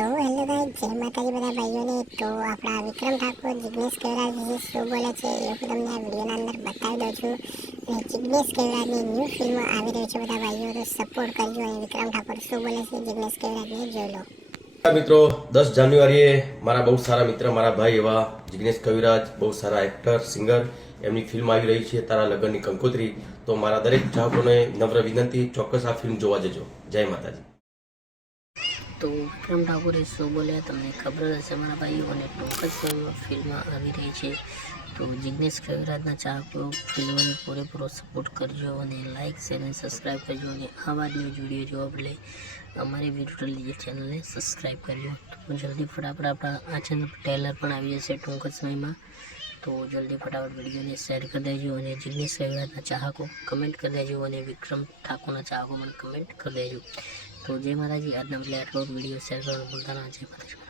તો hello guys જય માતાજી બધા ભાઈઓને. તો આપણા વિક્રમ ઠાકોર જિગ્નેશ કેવરાજ શું બોલે છે એ હું તમને આ વિડીયોના અંદર બતાવી દઉં છું. અને જિગ્નેશ કેવરાજની ન્યૂ ફિલ્મ આવી રહી છે બધા ભાઈઓ, તો સપોર્ટ કરજો. અને વિક્રમ ઠાકોર શું બોલે છે જિગ્નેશ કેવરાજને જોઈ લો. મિત્રો, દસ જાન્યુઆરીએ મારા બહુ સારા મિત્ર, મારા ભાઈ એવા જિગ્નેશ કવિરાજ, બહુ સારા એક્ટર સિંગર એમની ફિલ્મ આવી રહી છે તારા લગ્નની કંકોત્રી. તો મારા દરેક ચાહકોને નમ્ર વિનંતી, ચોક્કસ આ ફિલ્મ જોવા જજો. જય માતાજી. તો વિક્રમ ઠાકોરે શું બોલ્યા? તમને ખબર હશે, મારા ભાઈઓને ટૂંક જ ફિલ્મ આવી રહી છે. તો જિગ્નેશ કવિરાજના ચાહકો ફિલ્મને પૂરેપૂરો સપોર્ટ કરજો અને લાઇક શેર અને સબસ્ક્રાઈબ કરજો અને આવા જ ન્યૂઝ વીડિયો જોવા બદલે અમારી વીડિયો ડિજિટલ ચેનલને સબસ્ક્રાઈબ કરજો. તો જલ્દી ફટાફટ આપણા આ ચેનલ પર ટેલર પણ આવી જશે ટૂંક જ સમયમાં. તો જલ્દી ફટાફટ વિડીયોને શેર કરી દેજો અને જિગ્નેશ કવિરાજના ચાહકો કમેન્ટ કરી દેજો અને વિક્રમ ઠાકોરના ચાહકો મને કમેન્ટ કરી દેજો. તો જય માતાજી, આજના બદલે આટલો વીડિયો શેર કરવાનું ભૂલતા ના જય માતાજી